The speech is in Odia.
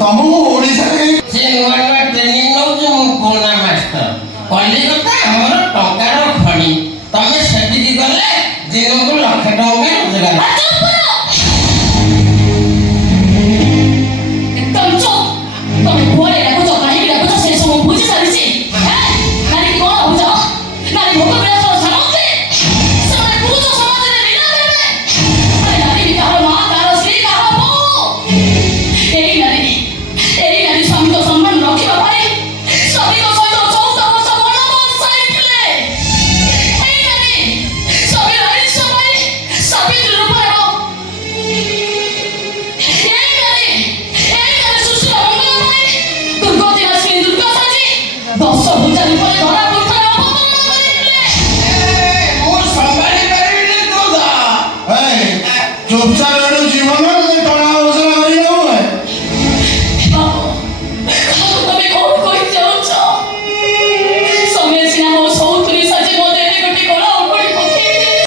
ତମକୁ ଓଡ଼ିଶାରେ ସେ ନୂଆ ନୂଆ ଟ୍ରେନିଂ ନଉଛି ମୁଁ ପୁରୁଣା ମାଷ୍ଟର କଲିକତା ଆମର ଟଙ୍କାର ଖଣି ତମେ ସେଠିକି ଗଲେ ଦିନକୁ ଲକ୍ଷେ ଟଙ୍କା ରୋଜଗାର ତମେ କୁଆଡ଼େ ଡାକୁଛ କାହିଁକି ଡାକୁଛ ସେ ସବୁ ବୁଝି ସାରିଛି ନାରୀ କ'ଣ ହଉଛ ନାରୀ ଭୋଗ ବିଳାସର ସାମଗ୍ରୀ ସେମାନେ ପୁରୁଷ ସମାଜରେ ଲୀଳା ଦେବେ ନାରୀ ବି କାହାର ମା କାହାର ସ୍ତ୍ରୀ କାହାର ବୋଉ ଏଇ ନାରୀ ସ୍ୱାମୀଙ୍କ ସମ୍ମାନ ରଖିବା ପାଇଁ ସ୍ୱାମୀଙ୍କ ସହିତ 14 ବର୍ଷ ବନବାସ ଯାଇଥିଲେ ଏଇ ନାରୀ ସ୍ୱାମୀର ଆଇଁଷ ପାଇଁ ସାବିତ୍ରୀ ରୂପରେ ଦଶ ପୂଜା ରୂପରେ ଧରା ପୃଷ୍ଠରେ ଅବତରଣ କରିଥିଲେ ମୁଁ ସମ୍ଭାଳି ପାରିବିନି ତୁ ଚୁପଚାପ